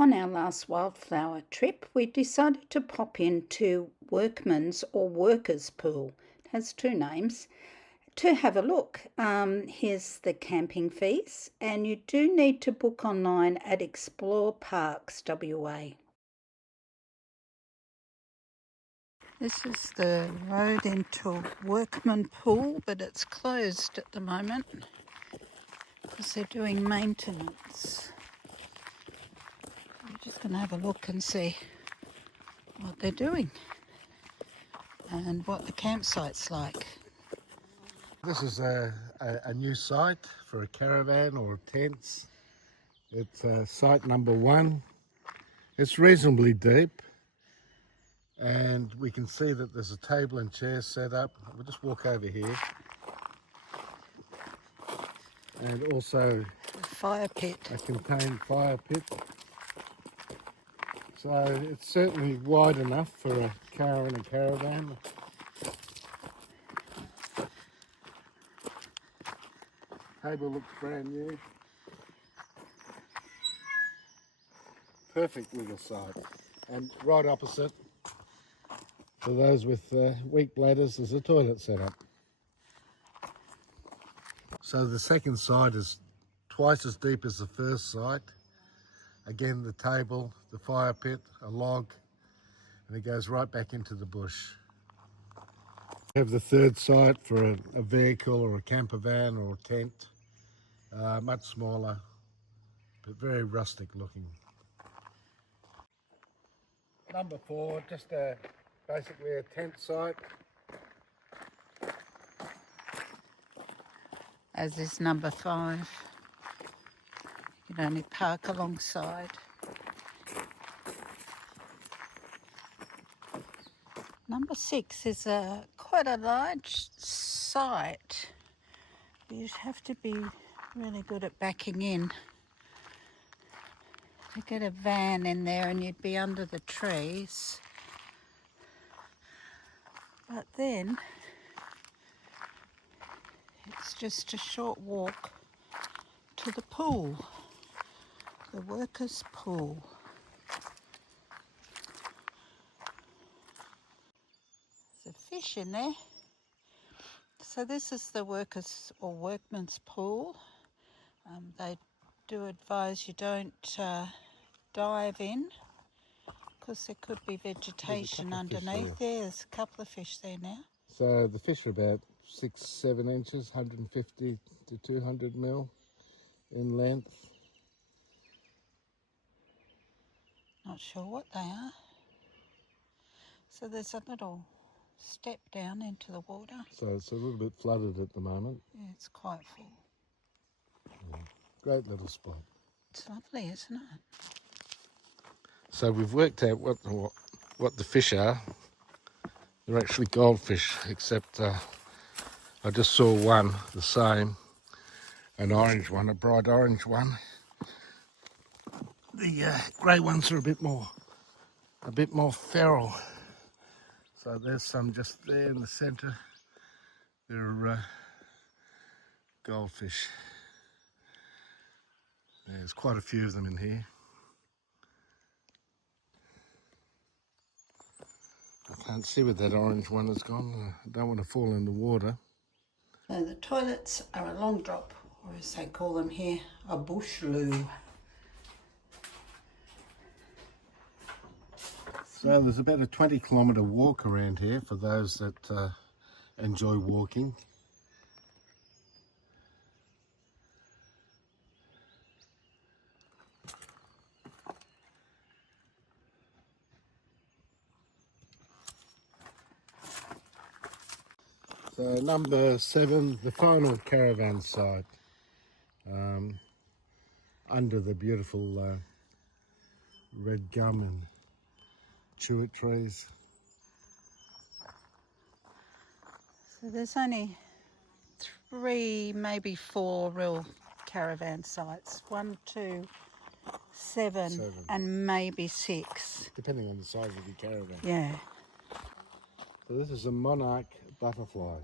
On our last wildflower trip, we decided to pop into Workman's or Workers' Pool. It has two names. To have a look. Here's the camping fees, and you do need to book online at Explore Parks WA. This is the road into Workman Pool, but it's closed at the moment because they're doing maintenance. We're just going to have a look and see what they're doing and what the campsite's like. This is a new site for a caravan or tents. It's site number 1. It's reasonably deep, and we can see that there's a table and chairs set up. We'll just walk over here. And also A fire pit. a contained fire pit. So it's certainly wide enough for a car and a caravan. Table looks brand new. Perfect little site. And right opposite, for those with weak bladders, there's a toilet set up. So the second site is twice as deep as the first site. Again, the table, the fire pit, a log, and it goes right back into the bush. We have the third site for a vehicle or a camper van or a tent. Much smaller, but very rustic looking. Number 4, just basically a tent site. As is number 5. You can only park alongside. Number 6 is quite a large site. You'd have to be really good at backing in to get a van in there, and you'd be under the trees. But then it's just a short walk to the pool, the workers' pool. There's a fish in there. So this is the workers' or workman's pool. They do advise you don't dive in because there could be vegetation underneath there. There's a couple of fish there now. So the fish are about 6-7 inches, 150 to 200 mil in length. Not sure what they are. So there's a little step down into the water. So it's a little bit flooded at the moment. Yeah, it's quite full. Yeah. Great little spot. It's lovely, isn't it? So we've worked out what the fish are. They're actually goldfish, except I just saw one, the same, an orange one, a bright orange one. The grey ones are a bit more feral. So there's some just there in the centre. They're goldfish. There's quite a few of them in here. I can't see where that orange one has gone. I don't want to fall in the water. So the toilets are a long drop, or as they call them here, a bush loo. So there's about a 20-kilometre walk around here for those that enjoy walking. So number 7, the final caravan site, under the beautiful red gum and chewit trees. So there's only 3, maybe 4 real caravan sites. 1, 2, 7, and maybe 6. Depending on the size of your caravan. Yeah. So this is a monarch butterfly.